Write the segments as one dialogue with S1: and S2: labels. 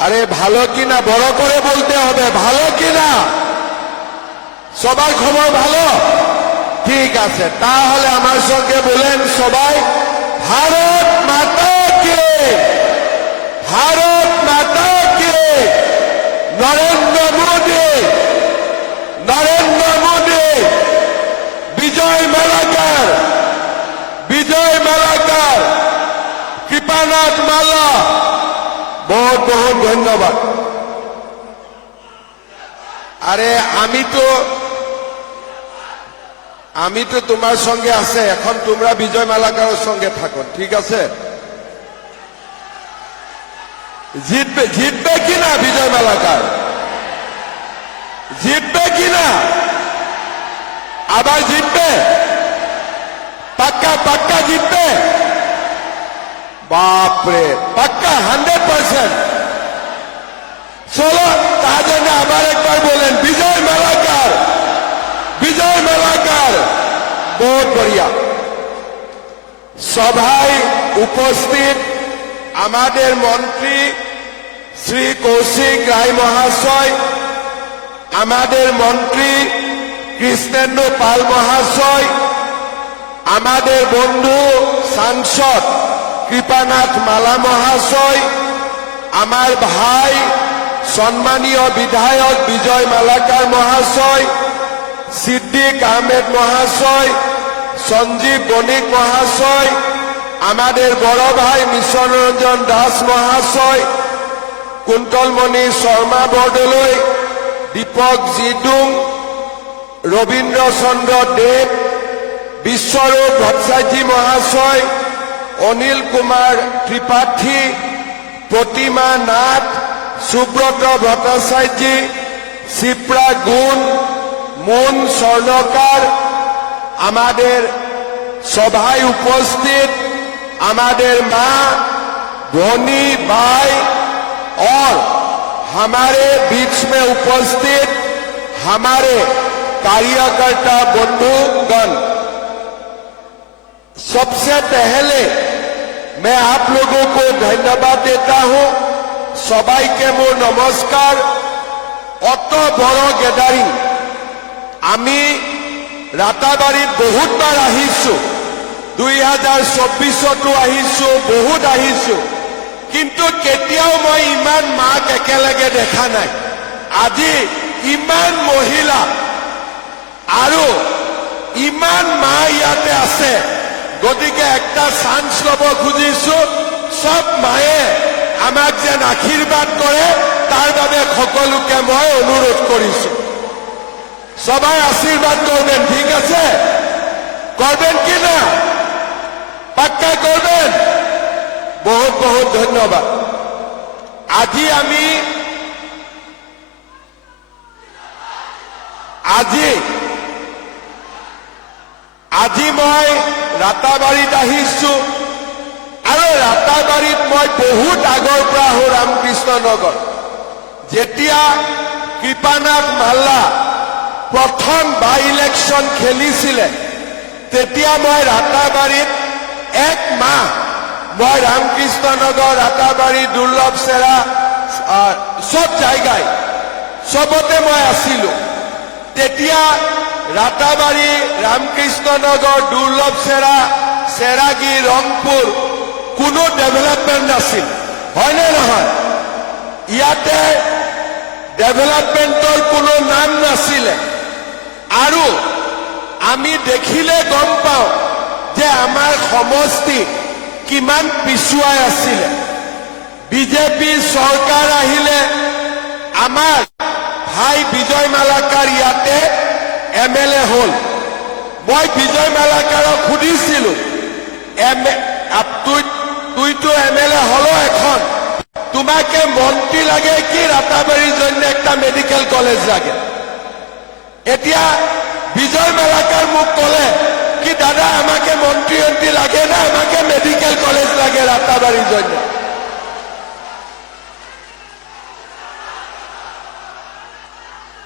S1: আরে ভালো কিনা, বড় করে বলতে হবে, ভালো কিনা? সবার খবর ভালো? ঠিক আছে, তাহলে আমার সঙ্গে বলেন সবাই, ভারত মাতা কে? ভারত মাতা কে? নরেন্দ্র মোদী? নরেন্দ্র মোদী? বিজয় মালাকার? বিজয় মালাকার? কৃপানাথ মাল্লা বহুত বহুত ধন্যবাদ। আরে, আমি তো আমি তো তোমার সঙ্গে আছে, এখন তোমরা বিজয় মালাকারের সঙ্গে থাকো, ঠিক আছে? জিতবে জিতবে কিনা বিজয় মালাকার? জিতবে কিনা আবার জিতবে? পাক্কা পাক্কা জিতবে? বাপরে, পাক্কা হান্ড্রেড পার্সেন্ট চলো, তার জন্য আবার একবার বলেন, বিজয় মেলাকার বিজয় মেলাকার। বহুত বড়িয়া। সভায় উপস্থিত আমাদের মন্ত্রী শ্রী কৌশিক রায় মহাশয়, আমাদের মন্ত্রী কৃষ্ণেন্দু পাল মহাশয়, আমাদের বন্ধু সাংসদ কৃপানাথ মালা মহাশয়, আমার ভাই সম্মানীয় বিধায়ক বিজয় মালাকার মহাশয়, সিদ্দিক আহমেদ মহাশয়, সঞ্জীব বণিক মহাশয়, আমাদের বড় ভাই মিশন রঞ্জন দাস মহাশয়, কুন্তলমণি শর্মা বৰদলৈ দীপক জিডুং রবীন্দ্র চন্দ্র দেব, বিশ্বরূপ ভট্টাচার্যী মহাশয় অনিল কুমার ত্রিপাঠী প্রতিমা নাথ সুব্রত ভট্টাচার্যী শিপ্রা গুণ মুন স্বর্ণকার আমাদের সভায় উপস্থিত আমাদের মা भोनी भाई और हमारे बीच में उपस्थित हमारे कार्यकर्ता बंधुगण सबसे पहले मैं आप लोगों को धन्यवाद देता हूं सबाई के मोर नमस्कार অত বড় গেদারিং আমি ৰাতাবাৰীত বহুতবাৰ আহিছো দুই হাজাৰ চৌবিশতো আহিছো বহুত আহিছো কিন্তু কেতিয়াও মই ইমান মাক একেলগে দেখা নাই আজি ইমান মহিলা আৰু ইমান মা ইয়াতে আছে গতিকে একটা চান্স ল'ব, খুজিছো? চব মায়ে আমাক যেন আশীৰ্বাদ কৰে, তাৰ বাবে সকলোকে মই অনুৰোধ কৰিছো। সবাই আশীর্বাদ করবেন ঠিক আছে? করবেন কি না? পাক্কা করবেন বহুত বহুত ধন্যবাদ। আজি আমি আজি আজি মই ৰাতাবাৰীত আহিছো। আৰু ৰাতাবাৰীত মই বহুত আগৰ পৰা আহো ৰামকৃষ্ণ নগৰ। যেতিয়া কৃপানাথ মাল্লা প্ৰথম বাই ইলেকশ্যন খেলিছিলে, তেতিয়া মই ৰাতাবাৰীত এক মাহ মই ৰামকৃষ্ণ নগৰ, ৰাতাবাৰী, দুৰ্লভ চেৰা চব জায়গায় চবতে মই আছিলো। তেতিয়া ৰাতাবাৰী ৰামকৃষ্ণ নগৰ দুৰ্লভ চেৰা চেৰাগী ৰংপুৰ কোনো ডেভেলপমেণ্ট নাছিল। হয়নে নহয় ইয়াতে ডেভেলপমেণ্টৰ কোনো নাম নাছিলে। আৰু আমি দেখিলে গম পাওঁ যে আমাৰ সমষ্টি কিমান পিছুৱাই আছিলে। বিজেপি চৰকাৰ আহিলে আমাৰ ভাই বিজয় মালাকাৰ ইয়াতে এম এল এ হ'ল। মই বিজয় মালাকাৰক সুধিছিলো, এম তুই, তুইতো এম এল এ হলো এখন। তোমাকে মন্ত্রী লাগে কি রাতাবাড়ির জন্য একটা মেডিকেল কলেজ লাগে? এতিয়া বিজয় মালাকার মোক কলে, কি দাদা, আমাকে মন্ত্রী এমপি লাগে না? আমাকে মেডিকেল কলেজ লাগে রাতাবাড়ির জন্য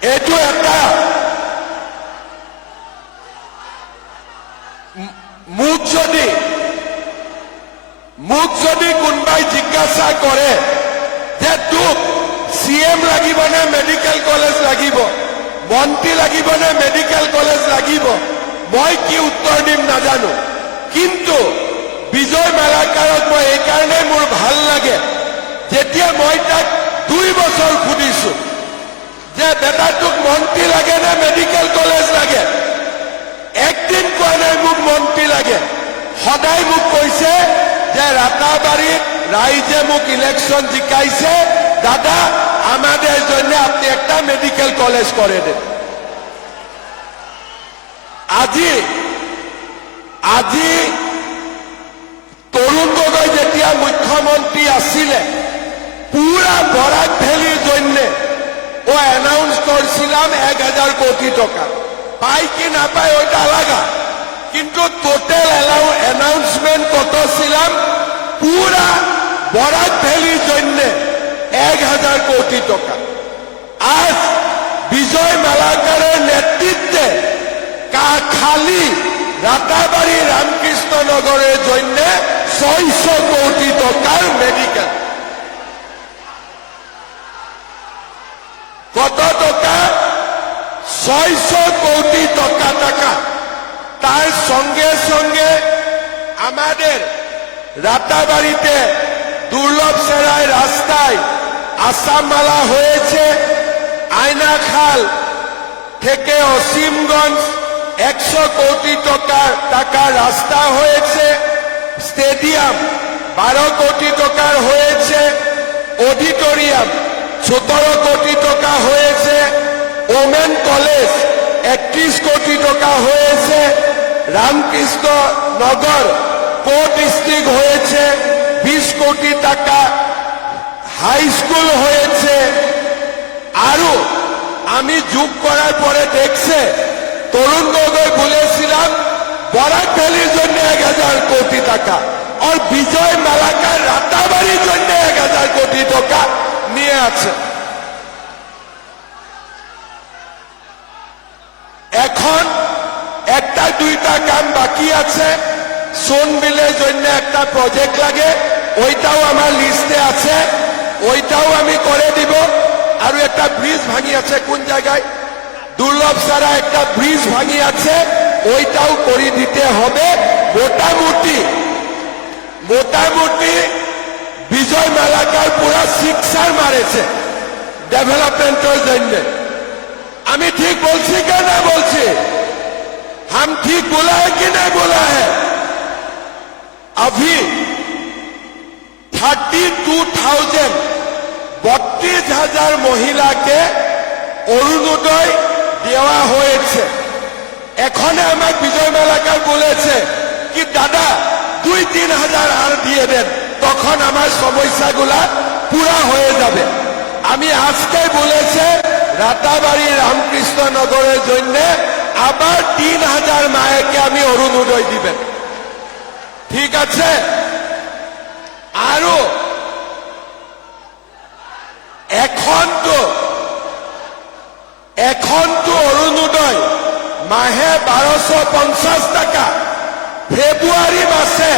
S1: এইটো এটা ম- মোক যদি যদি কৰে যে তোক চি এম লাগিব নে মেডিকেল কলেজ লাগিব মন্ত্ৰী লাগিব নে মেডিকেল কলেজ লাগিব। মই কি উত্তৰ দিম নাজানো। কিন্তু বিজয় মালাকাৰক মই এইকাৰণে মোৰ ভালো লাগে, যেতিয়া মই তাক দুই বছৰ সুধিছো যে, বেটা, তোক মন্ত্ৰী লাগে নে মেডিকেল কলেজ লাগে? একদিন কোৱা নাই, মোক মন্ত্ৰী লাগে। সদায় মোক কৈছে যে রাতাবাড়িত রাইজে মোক ইলেকশন জিকাইছে। দাদা, আমাদের জন্য আপনি একটা মেডিকেল কলেজ করে দেন। আজি আজি তৰুণ গগৈ যেতিয়া মুখ্যমন্ত্ৰী আছিলে পুরা বরাক ভ্যালির জন্য ও অ্যানাউন্স করছিলাম এক হাজার কোটি টাকা। পাই কি না পাই ওইটা আলাদা। কিন্তু টোটাল অ্যানাউন্সমেন্ট কত ছিলাম পুরা বরাক ভ্যালির জন্য এক হাজার কোটি টাকা। আজ বিজয় মালাকারের নেতৃত্বে কাখালি রাতাবাড়ি রামকৃষ্ণ নগরের জন্য ছয়শো কোটি টাকার মেডিকেল কত টাকা? ছয়শো কোটি টাকা টাকা। তার সঙ্গে সঙ্গে আমাদের রাতাবাড়িতে দুর্লভ সেরায় রাস্তায় আসামমালা হয়েছে, আয়নাখাল থেকে অসীমগঞ্জ একশো কোটি টাকার টাকা রাস্তা হয়েছে, স্টেডিয়াম বারো কোটি টাকার হয়েছে, অডিটোরিয়াম সতেরো কোটি টাকা হয়েছে, ওমেন কলেজ একত্রিশ কোটি টাকা হয়েছে, রামকৃষ্ণ নগর কো ডিস্ট্রিক্ট হয়েছে, বিশ কোটি টাকা হাই স্কুল হয়েছে। আরও আমি যোগ করার পরে দেখছে, তরুণ গগৈ বলেছিলাম, বরাক জন্য এক হাজার কোটি টাকা আর বিজয় মালাকার রাতাবাড়ির জন্য এক হাজার কোটি টাকা নিয়ে আছে। এখন একটা দুইটা কাম বাকি আছে। সোন বিলের জন্য একটা প্রজেক্ট লাগে, ওইটাও আমার লিস্টে আছে, ওইটাও আমি করে দিব। আর একটা ব্রিজ ভাঙি আছে, কোন জায়গায়? দুর্লভ সারা একটা ব্রিজ ভাঙি আছে, ওইটাও করে দিতে হবে। মোটামুটি মোটামুটি বিজয় মেলাকার পুরো শিক্ষার মারেছে ডেভেলপমেন্টের জন্য। আমি ঠিক বলছি কেন বলছি? হাম ঠিক বলা হ্যাঁ কি না বলা হ্যাঁ? अभी থার্টি টু থাউজেন্ড বত্রিশ হাজার মহিলাকে অরুণোদয় দেওয়া হয়েছে। এখানে আমার বিজয় মেলাকার বলেছে কি, দাদা দুই তিন হাজার আর দিয়ে দেন, তখন আমার সমস্যাগুলা পুরা হয়ে যাবে। আমি আজকে বলেছে, রাতাবাড়ি রামকৃষ্ণ নগরের জন্য আবার তিন হাজার মায়েকে আমি অরুণোদয় দিবেন। ঠিক আছে? আরও? এখন তো এখন তো অরুণোদয় মাহে বারোশো পঞ্চাশ টাকা। ফেব্রুয়ারি মাসে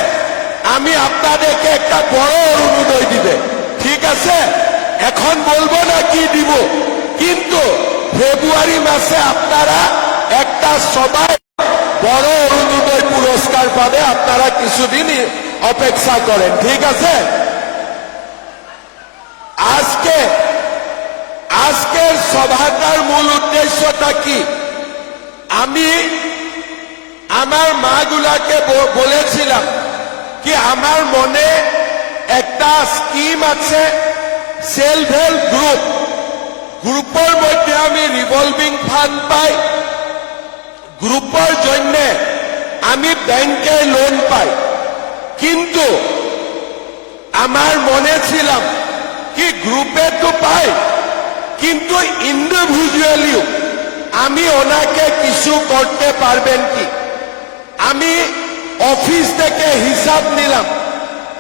S1: আমি আপনাদেরকে একটা বড় অরুণোদয় দিবে। ঠিক আছে? এখন বলব না কি দিব, কিন্তু ফেব্রুয়ারি মাসে আপনারা একটা সবাই বড় অরুণোদয় পুরস্কার পাবে, আপনারা কিছুদিন অপেক্ষা করেন, ঠিক আছে? আজকে, আজকের সভাটার মূল উদ্দেশ্যটা কি? আমি আমার মাগুলাকে বলেছিলাম কি আমার মনে একটা স্কিম আছে সেলফ হেল্প গ্রুপ গ্রুপের মধ্যে আমি রিভলভিং ফান্ড পাই। গ্রুপের জন্য আমি ব্যাংকে লোন পাই। কিন্তু আমার মনে ছিলাম কি গ্রুপে তো পাই, কিন্তু ইন্ডিভিজুয়ালিও আমি ওনাকে কিছু করতে পারবেন কি? আমি অফিস থেকে হিসাব নিলাম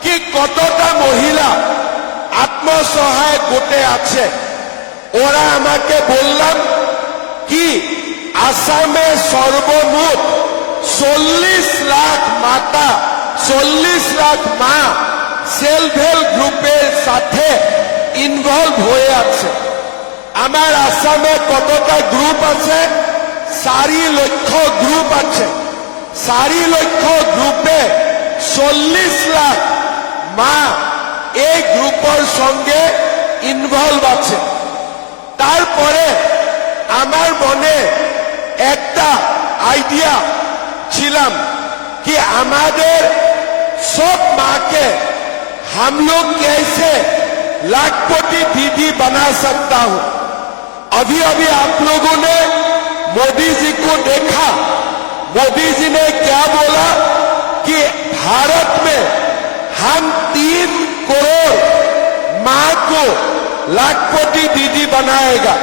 S1: কি কতটা মহিলা আত্মসহায়ক গোটে আছে। ওরা আমাকে বললাম কি আসামে সর্বমোট চল্লিশ লাখ মাতা, চল্লিশ লাখ মা সেলফ হেল্প গ্রুপের সাথে ইনভলভ হয়ে আছে। আমার আসামে কতটা গ্রুপ আছে? চারি লক্ষ গ্রুপ আছে। চারি লক্ষ গ্রুপে চল্লিশ লাখ মা এই গ্রুপের সঙ্গে ইনভলভ আছে। তারপরে আমার মনে একটা আইডিয়া ছিলাম कि हमारे सब माँ के हम लोग कैसे लाखपति दीदी बना सकता हूं अभी अभी आप लोगों ने मोदी जी को देखा मोदी जी ने क्या बोला कि भारत में हम तीन करोड़ माँ को लाखपति दीदी बनाएगा